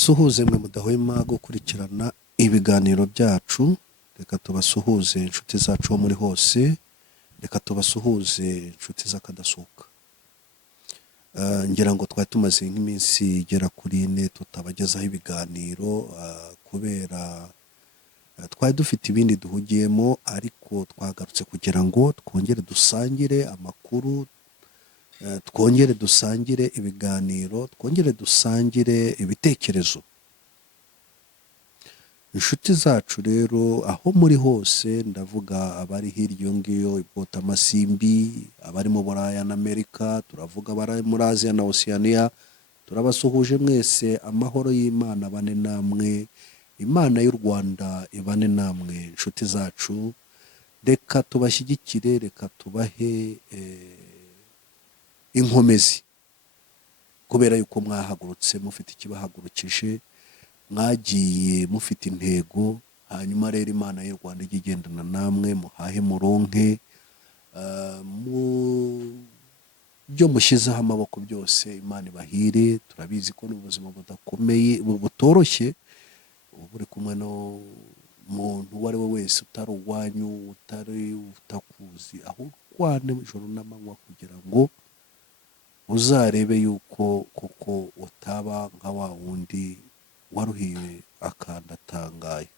Suhuze mwe mudahwema gukurikirana ibiganiro byacu, reka tubasuhuze inshuti zacu ho muri hose, reka tubasuhuze inshuti z'akadasuka. Ngira ngo twari tumaze nk'iminsi igera kuri 4 tutabagezaho ibiganiro kubera twari dufite ibindi duhugiyemo, ariko twagarutse kugira ngo twongere dusangire amakuru, twongere dusangire ibiganiro, twongere dusangire ibitekerezo. Inshuti zacu rero aho muri hose, ndavuga abari hirya iyo ngiyo ibota amasimbi, abari mu Buraya na Amerika, turavuga abari muri Aziya na Oceania, turabasuhuje mwese. Amahoro y'Imana bane namwe, Imana y'u Rwanda ibane namwe. Inshuti zacu, reka tubashyigikire, reka tubahe inkomezi, kubera yuko mwahagurutse mufite ikibahagurukije, mwagiye mufite intego. Hanyuma rero Imana y'u Rwanda ijye igendana namwe, muhahe muronke, mu byo mushyizeho amaboko byose Imana ibahire. Turabizi ko n'ubuzima budakomeye butoroshye, uba uri kumwe no muntu uwo ari we wese utari uwanyu, utari utakuzi, aho urwane ijoro n'amanywa kugira ngo uzarebe yuko koko utaba nka wa wundi waruhiye akandatangaye.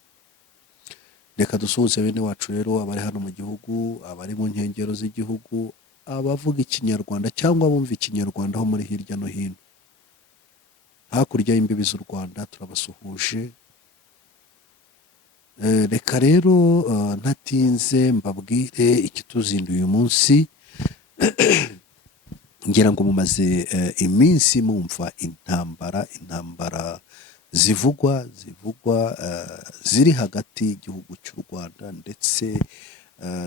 Reka dusuhuze bene wacu rero, abari hano mu gihugu, abari mu nkengero z'igihugu, abavuga ikinyarwanda cyangwa bumva ikinyarwanda aho muri hirya no hino hakurya y'imbibi z'u Rwanda, turabasuhuje. Reka rero ntatinze mbabwire ikituzinduye uyu munsi. Ngira ngo mumaze iminsi mumva intambara zivugwa ziri hagati y'igihugu cy'u Rwanda ndetse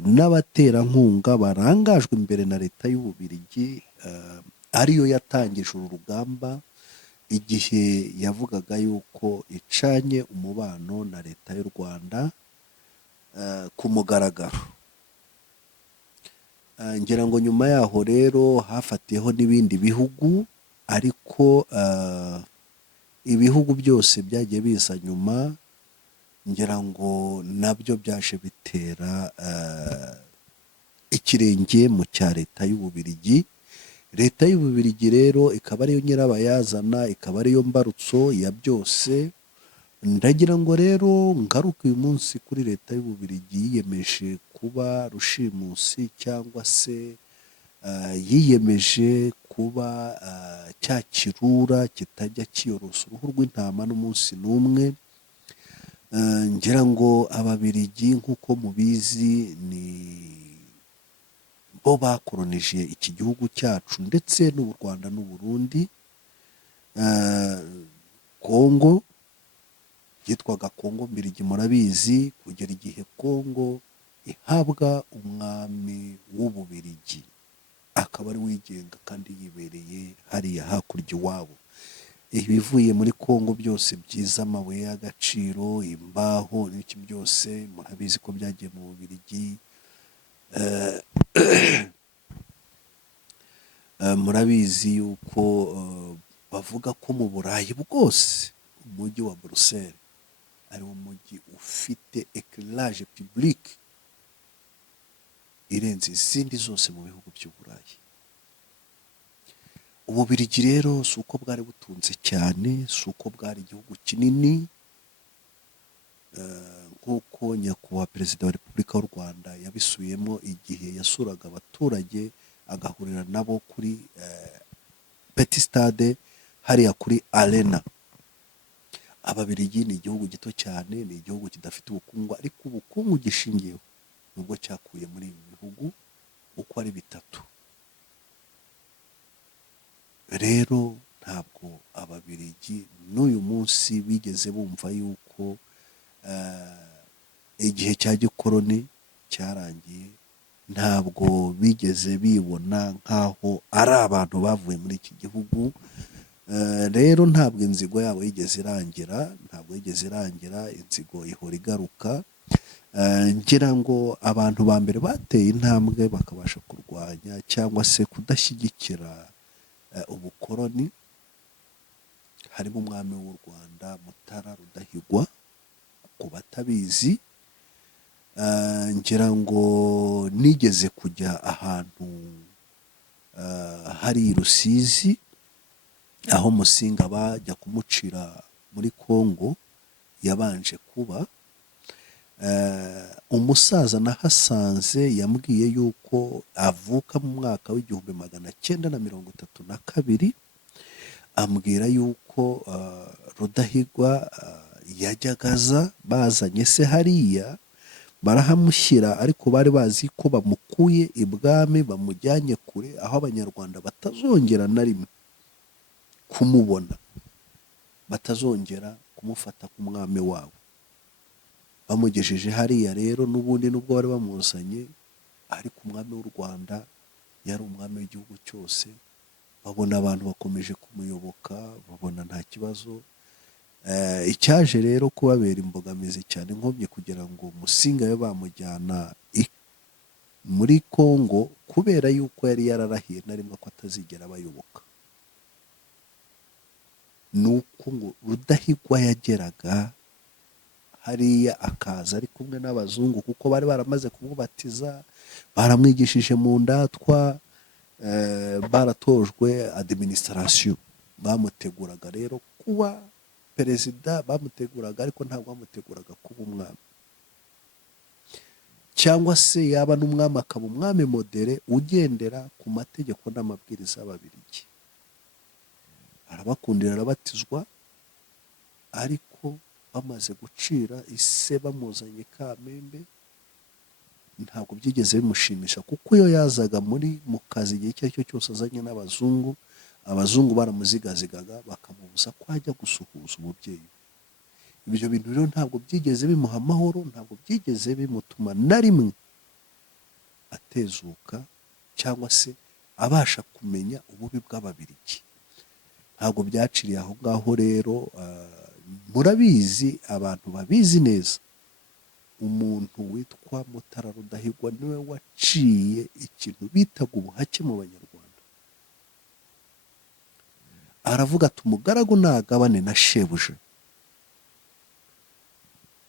n'abaterankunga barangajwe imbere na leta y'Ububiligi, ariyo yatangije uru rugamba igihe yavugaga yuko icanye umubano na leta y'u Rwanda ku mugaragaro. Ngira ngo nyuma yaho rero hafatiyeho n'ibindi bihugu, ariko ibihugu byose byagiye biza nyuma, ngira ngo nabyo byaje bitera ikirenge mu cya leta y'Ububiligi. Leta y'Ububiligi rero ikaba ariyo nyirabayazana, ikaba ariyo mbarutso ya byose. Ndagira ngo rero ngaruke uyu munsi kuri leta y'Ububiligi yiyemeje kuba rushimusi, cyangwa se yiyemeje kuba cya kirura kitajya kiyorosa uruhu rw'intama n'umunsi n'umwe. Ngira ngo Ababiligi nk'uko mubizi ni bo bakoronije iki gihugu cyacu, ndetse n'u Rwanda n'u Burundi. Kongo yitwaga Kongo Mbiligi, murabizi, kugera igihe Kongo ihabwa umwami w'Ububiligi, akaba ari wigenga kandi yibereye hariya hakurya iwabo. Ibivuye muri Kongo byose byiza, amabuye y'agaciro, imbaho n'iki byose murabizi ko byagiye mu Bubiligi. Murabizi yuko bavuga ko mu Burayi bwose umujyi wa Bruxelles ari wo mujyi ufite éclairage public irenze izindi zose mu bihugu by'Uburayi. Ububiligi rero si uko bwari butunze cyane, si uko bwari igihugu kinini, nk'uko nyakubahwa Perezida wa Repubulika y'u Rwanda yabisubiyemo igihe yasuraga abaturage, agahurira nabo kuri Petit Stade hariya kuri Arena. Ababiligi ni igihugu gito cyane, ni igihugu kidafite ubukungu, ariko ubukungu gishingiyeho nubwo cyakuye muri ibi bihugu uko ari bitatu. Rero ntabwo Ababiligi n'uyu munsi bigeze bumva yuko igihe cya gikoroni cyarangiye, ntabwo bigeze bibona nk'aho ari abantu bavuye muri iki gihugu. Rero ntabwo inzigo yabo yigeze irangira, inzigo ihora igaruka. Ngira ngo abantu ba mbere bateye intambwe bakabasha kurwanya cyangwa se kudashyigikira ubukoroni, harimo umwami w'u Rwanda Mutara Rudahigwa. Ku batabizi, ngira ngo nigeze kujya ahantu hari i Rusizi, aho Musinga bajya kumucira muri Kongo yabanje kuba. Umusaza nahasanze yambwiye yuko avuka mu mwaka w'1932, ambwira yuko Rudahigwa yajyaga aza bazanye se hariya barahamushyira, ariko bari bazi ko bamukuye ibwami bamujyanye kure, aho abanyarwanda batazongera na rimwe kumubona, batazongera kumufata nk'umwami wabo. Bamugejeje hariya rero, n'ubundi nubwo bari bamuzanye, ariko umwami w'u Rwanda yari umwami w'igihugu cyose. Babona abantu bakomeje kumuyoboka, babona nta kibazo. Icyaje rero kubabera imbogamizi cyane nkomye kugira ngo Musinga we bamujyana muri Kongo, kubera yuko yari yararahiye na rimwe ko atazigera bayoboka. Nuko ngo Rudahigwa yageraga hariya akaza ari kumwe n'abazungu, kuko bari baramaze kumubatiza, baramwigishije mu ndatwa, baratojwe administration. Bamuteguraga rero kuba perezida, bamuteguraga, ariko ntabwo bamuteguraga kuba umwami, cyangwa se yaba n'umwami akaba umwami modere ugendera ku mategeko n'amabwiriza y'Ababiligi. Arabakundira, arabatizwa, ariko bamaze gucira ise bamuzanye Kamembe, ntabwo byigeze bimushimisha, kuko iyo yazaga mu kazi igihe icyo ari cyo cyose azanye n'abazungu, abazungu baramuzigazigaga bakamubuza ko ajya gusuhuza umubyeyi. Ibyo bintu rero ntabwo byigeze bimuha amahoro, ntabwo byigeze bimutuma na rimwe atezuka cyangwa se abasha kumenya ububi bw'Ababiligi. Ntabwo byaciriye aho ngaho rero. Murabizi, abantu babizi neza, umuntu witwa Mutara Rudahigwa niwe waciye ikintu bitaga ubuhake mu Banyarwanda. Aravuga ati umugaragu nagabane na shebuja.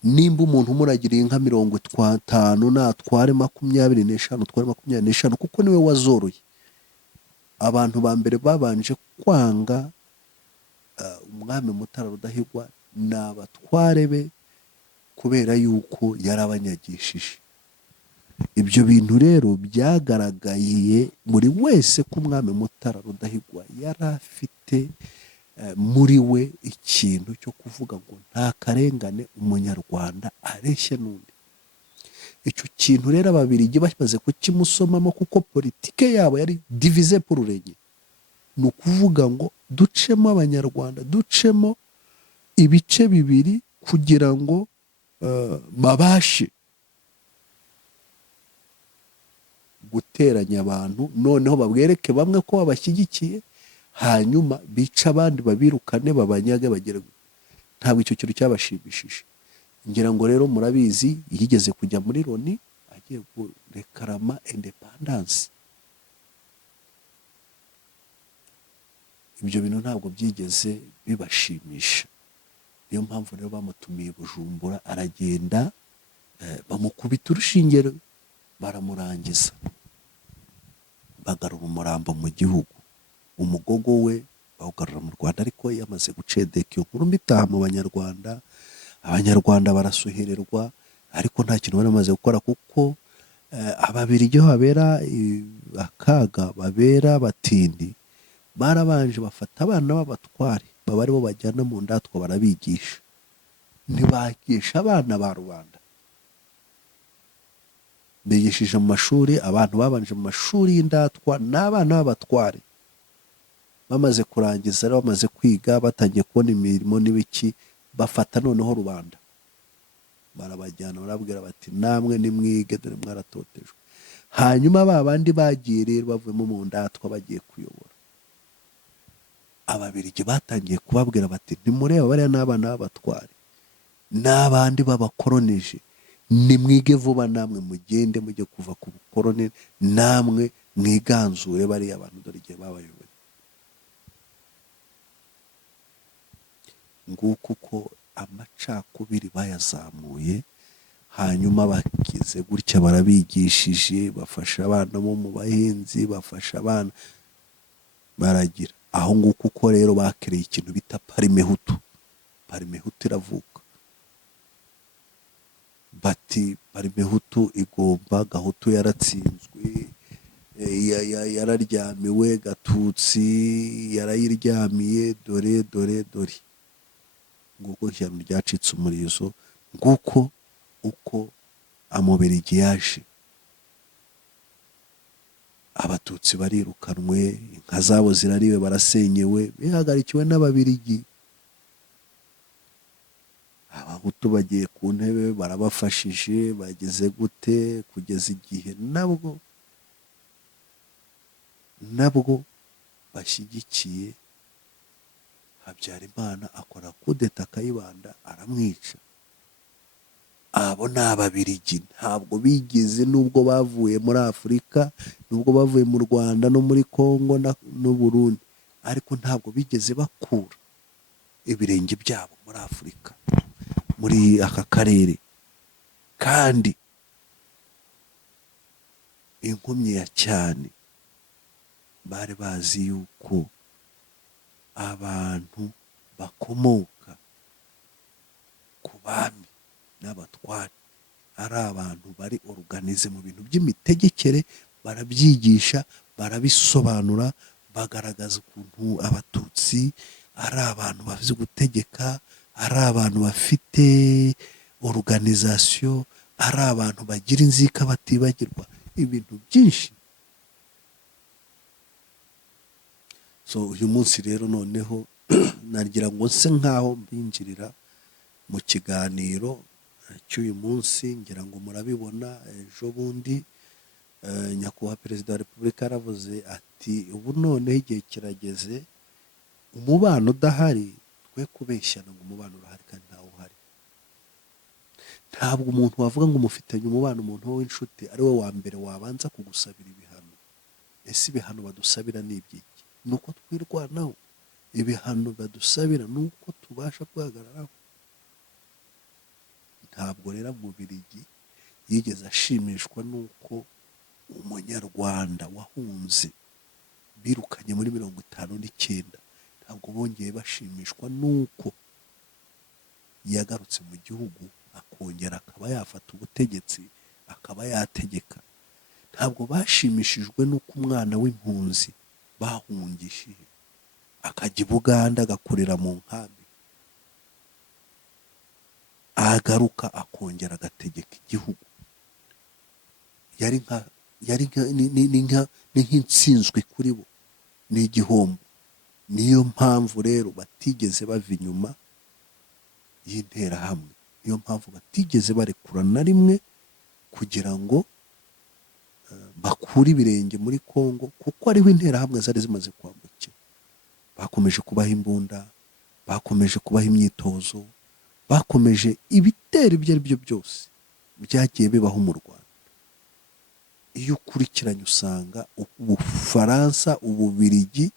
Nimba umuntu umuragiriye inka 50 natware 25, tware 25, kuko niwe wazoroye. Abantu ba mbere babanje kwanga umwami Mutara Rudahigwa ni abatware be, kubera yuko yarabanyagishije. Ibyo bintu rero byagaragaye muri wese ko umwami Mutara Rudahigwa yari afite muri we ikintu cyo kuvuga ngo nta karengane umunyarwanda areshya n'undi. Icyo kintu rero Ababiligi bamaze kukimusomamo, kuko politike yabo yari divize pour régner. Ni ukuvuga ngo ducemo abanyarwanda, ducemo ibice bibiri, kugira ngo babashe guteranya abantu, noneho babwereke bamwe ko babashyigikiye, hanyuma bica abandi, babirukane, babanyage, bagere. Ntabwo icyo kintu cyabashimishije. Ngira ngo rero murabizi, yigeze kujya muri Loni agiye kurekarama independence. Ibyo bintu ntabwo byigeze bibashimisha. Niyo mpamvu rero bamutumiye Bujumbura, aragenda, bamukubita urushinge, baramurangiza, bagarura umurambo mu gihugu. Umugogo we bawugarura mu Rwanda, ariko yamaze gucedeka. Iyo nkuru mbitaha mu Banyarwanda, Abanyarwanda barasuhererwa, ariko nta kintu bari bamaze gukora, kuko Ababiligi iyo habera akaga, babera batindi, barabanje bafata abana b'abatware, baba aribo bajyana mu ndatwa, barabigisha. Ntibagisha abana ba rubanda, bigishije mu mashuri. Abantu babanje mu mashuri y'indatwa n'abana b'abatware. Bamaze kurangiza, bamaze kwiga, batangiye kubona imirimo n'ibiki, bafata noneho rubanda, barabajyana, barabwira bati namwe nimwige, dore mwaratotejwe. Hanyuma ba bandi bagiye rero bavuyemo mu ndatwa bagiye kuyobora, Ababiligi batangiye kubabwira bati ntimureba bariya n'abana b'abatware n'abandi b'abakoronije, nimwige vuba, namwe mugende mujye kuva ku bukorone, namwe mwiganzure bariya abantu, dore igihe babayoboye. nguko uko amacakubiri bayazamuye, hanyuma bakize gutya barabigishije, bafasha abana bo mu bahinzi, bafasha abana baragira aho nguko uko rero bakereye ikintu bita parimehutu. Parimehutu iravuka bati parimehutu igomba, gahutu yaratsinzwe, yararyamiwe, gatutsi yarayiryamiye, dore nguko ishyano ryacitse umurizo, nguko uko amubirigi yaje. Abatutsi barirukanwe, inka zabo zirariwe, barasenyewe, bihagarikiwe n'ababirigi. Abahutu bagiye ku ntebe, barabafashije, bageze gute, kugeza igihe nabwo bashyigikiye Habyarimana, akora kudeta Kayibanda aramwica. Abo ni ababirigi, ntabwo bigeze, nubwo bavuye muri Afurika, nubwo bavuye mu Rwanda no muri Kongo n'u Burundi, ariko ntabwo bigeze bakura ibirenge byabo muri Afurika, muri aka karere. Kandi inkomyi ya cyane bari bazi yuko abantu bakomoka ku bami n'abatware ari abantu bari organize mu bintu by'imitegekere, barabyigisha, barabisobanura, bagaragaza ukuntu abatutsi ari abantu bazi gutegeka, ari abantu bafite organization, ari abantu bagira inzika batibagirwa, ibintu byinshi. So uyu munsi rero noneho nagira ngo nse nkaho mbinjirira mu kiganiro cy'uyu munsi, ngira ngo murabibona. Ejo bundi nyakubahwa perezida wa repubulika yaravuze ati ubu noneho igihe kirageze, umubano udahari twe kubeshyana ngo umubano urahari kandi ntawe uhari. Ntabwo umuntu wavuga ngo mufitanye umubano, umuntu w'inshuti ari we wa mbere wabanza kugusabira ibihano. Ese ibihano badusabira ni iby'iki? Ni uko twirwanaho? Ibihano badusabira ni uko tubasha kwihagararaho? Ntabwo rero umubirigi yigeze ashimishwa n'uko umunyarwanda wahunze birukanye muri 59, ntabwo bongeye bashimishwa n'uko yagarutse mu gihugu akongera akaba yafata ubutegetsi, akaba yategeka. Ntabwo bashimishijwe n'uko umwana w'impunzi bahungishije akajya i Buganda agakurira mu nkambi, agaruka akongera agategeka igihugu. Ni nk'intsinzwe kuri bo, ni igihombo. Niyo mpamvu rero batigeze bava inyuma y'interahamwe, niyo mpamvu batigeze barekura na rimwe kugira ngo bakure ibirenge muri Kongo, kuko ariho interahamwe zari zimaze kwambukira. Bakomeje kubaha imbunda, bakomeje kubaha imyitozo, bakomeje ibitero ibyo ari byo byose byagiye bibaho mu Rwanda. Iyo ukurikiranye usanga Ubufaransa, Ububirigi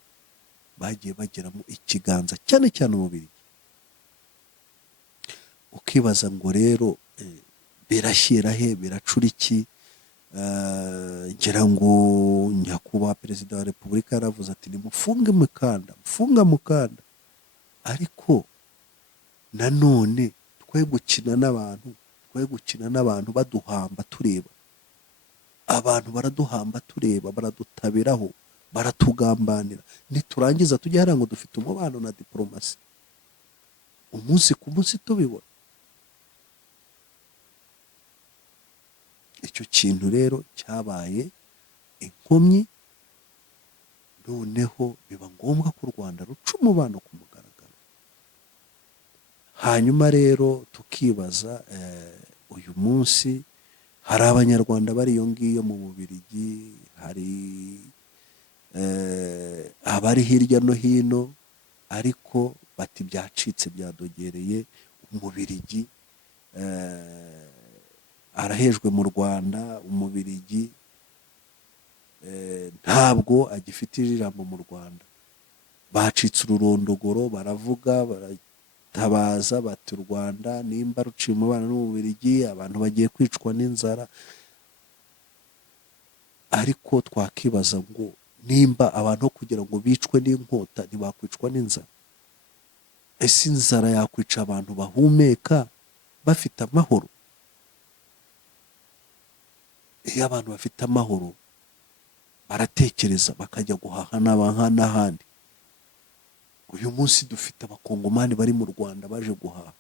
bagiye bageramo ikiganza, cyane cyane Ububirigi. Ukibaza ngo rero birashyira he, biracura iki? Ngira ngo nyakubahwa perezida wa repubulika yaravuze ati nimufunge mukanda, mufunga mukanda. Ariko nanone twe gukina n'abantu baduhamba tureba. Abantu baraduhamba tureba, baradutabiraho, baratugambanira. Niturangiza tujye hariya ngo dufite umubano na diplomasi, umunsi ku munsi tubibona. Icyo kintu rero cyabaye inkomyi, noneho biba ngombwa ko u Rwanda ruca umubano ku mugaragaro. Hanyuma rero tukibaza, uyu munsi hari abanyarwanda bari iyo ngiyo mu Bubiligi, hari abari hirya no hino, ariko bati byacitse byadogereye. Umubiligi arahejwe mu Rwanda, Umubiligi ntabwo agifite ijambo mu Rwanda. Bacitse ururondogoro, baravuga baratabaza bati u Rwanda nimba ruciye umubano n'Ububiligi abantu bagiye kwicwa n'inzara. Ariko twakibaza ngo nimba abantu kugira ngo bicwe n'inkota ntibakwicwa n'inzara, ese inzara yakwica abantu bahumeka bafite amahoro? Iyo abantu bafite amahoro baratekereza bakajya guhaha n'ahandi. Uyu munsi dufite abakongomani bari mu Rwanda baje guhaha,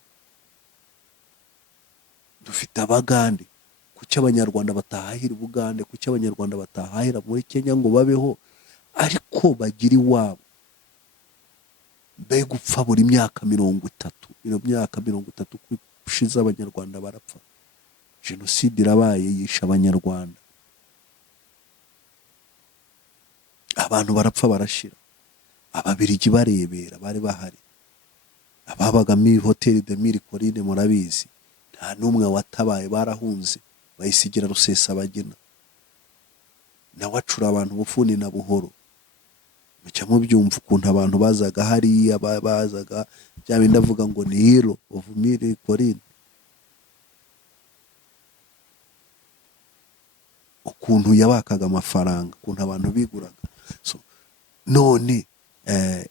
dufite abagande. Kuki abanyarwanda batahahira i Bugande? Kuki abanyarwanda batahahira muri Kenya ngo babeho ariko bagira iwabo? Be gupfa buri myaka 30, iyo myaka 30 kushize abanyarwanda barapfa. Jenoside irabaye yisha abanyarwanda, abantu barapfa barashira. Ababiligi barebera bari bahari, ababaga muri hoteli de Mille Collines murabizi, nta n'umwe watabaye, barahunze bayisigira Rusesabagina. Nawe acura abantu bufuni na buhoro. Mucya mubyumva ukuntu abantu bazaga hariya bazaga bya bindi avuga ngo ni hero of Mille Collines, ukuntu yabakaga amafaranga, ukuntu abantu biguraga. So none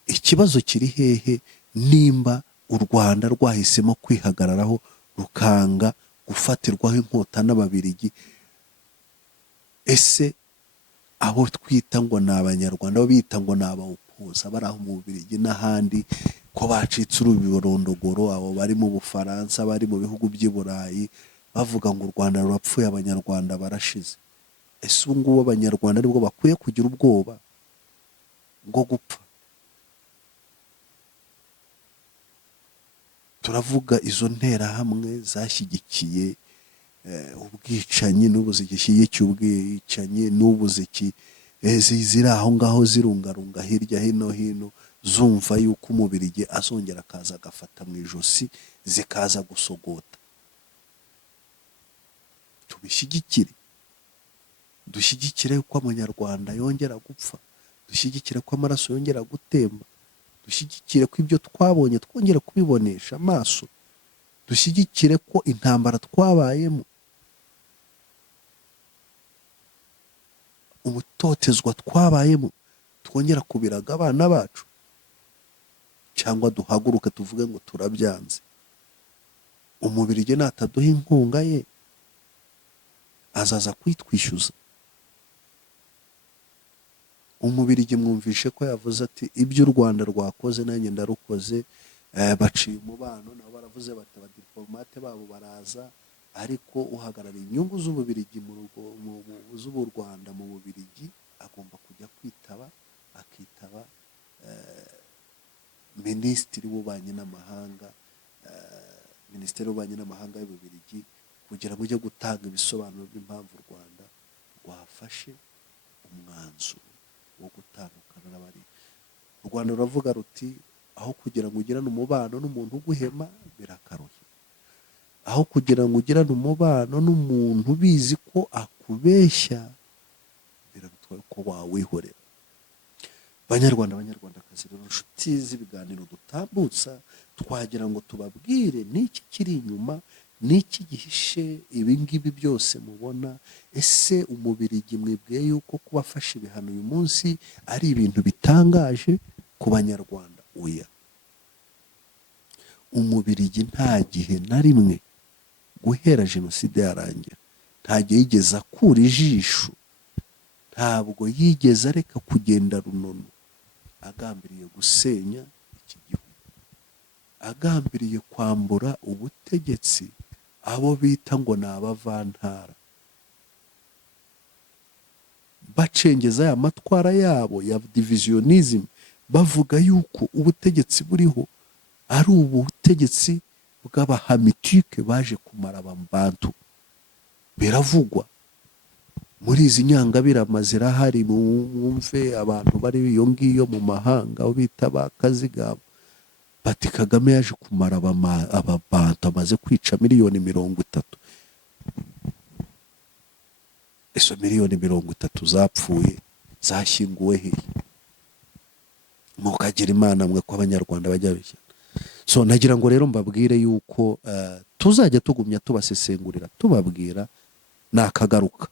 ikibazo kiri hehe nimba u Rwanda rwahisemo kwihagararaho rukanga gufatirwaho inkota n'Ababiligi? Ese abo twita ngo ni Abanyarwanda, abo bita ngo ni abawupuza bari aho mu Bubiligi n'ahandi, ko bacitse urubirondogoro, abo bari mu Bufaransa, bari mu bihugu by'i Burayi, bavuga ngo u Rwanda rurapfuye, Abanyarwanda barashize. Ese ubu ngubu Abanyarwanda nibwo bakwiye kugira ubwoba bwo gupfa? Turavuga izo nterahamwe zashyigikiye ubwicanyi, n'ubu zigishyigikiye ubwicanyi, n'ubu ziri aho ngaho zirungarunga hirya hino zumva yuko Umubiligi azongera akaza agafata mu ijosi zikaza gusogota. Tubishyigikire, dushyigikire ko Abanyarwanda yongera gupfa, dushyigikire ko amaraso yongera gutemba, dushyigikire ko ibyo twabonye twongera kubibonesha amaso, dushyigikire ko intambara twabayemo, ubutotezwa twabayemo twongera kubiraga abana bacu, cyangwa duhaguruke tuvuge ngo turabyanze? Umubiligi nataduha inkunga ye azaza kwitwishyuza. Umubiligi mwumvishe ko yavuze ati ibyo u Rwanda rwakoze nanjye ndarukoze. Baciye umubano nabo baravuze bati abadiplomate babo baraza, ariko uhagarariye inyungu z'Ububiligi z'u Rwanda mu Bubiligi agomba kujya kwitaba, akitaba minisitiri w'ububanyi n'amahanga, minisiteri y'ububanyi n'amahanga y'Ububiligi, kugira ngo ujye gutanga ibisobanuro by'impamvu u Rwanda rwafashe umwanzuro wo gutandukana n'abari. U Rwanda ruravuga ruti aho kugira ngo ugirane umubano n'umuntu uguhema birakaruye, aho kugira ngo ugirane umubano n'umuntu ubizi ko akubeshya biragutwaye ko wawihorera. Banyarwanda, Banyarwandakazi, inshuti z'ibiganiro dutambutsa, twagira ngo tubabwire n'iki kiri inyuma, n'iki gihishe ibi ngibi byose mubona. Ese Umubiligi mwibwiye yuko kubafasha ibihano uyu munsi ari ibintu bitangaje ku Banyarwanda? Oya, Umubiligi nta gihe na rimwe guhera Jenoside yarangira, nta gihe yigeze akura ijisho, ntabwo yigeze areka kugenda runono agambiriye gusenya iki gihugu, agambiriye kwambura ubutegetsi abo bita ngo ni abavantara, bacengeza aya matwara yabo ya divisionism, bavuga yuko ubutegetsi buriho ari ubutegetsi bw'abahamitike baje kumara abambantu. Biravugwa muri izi nyangabirama zirahari, mwumve abantu bari iyo ngiyo mu mahanga bita bakazigaba, bati Kagame yaje kumara ababantu amaze kwica 30,000,000. Izo 30,000,000 zapfuye zashyinguwe he? Mukagira Imana mwe ko Abanyarwanda bajya bishya. so nagira ngo rero mbabwire yuko tuzajya tugumya tubasesengurira tubabwira nakagaruka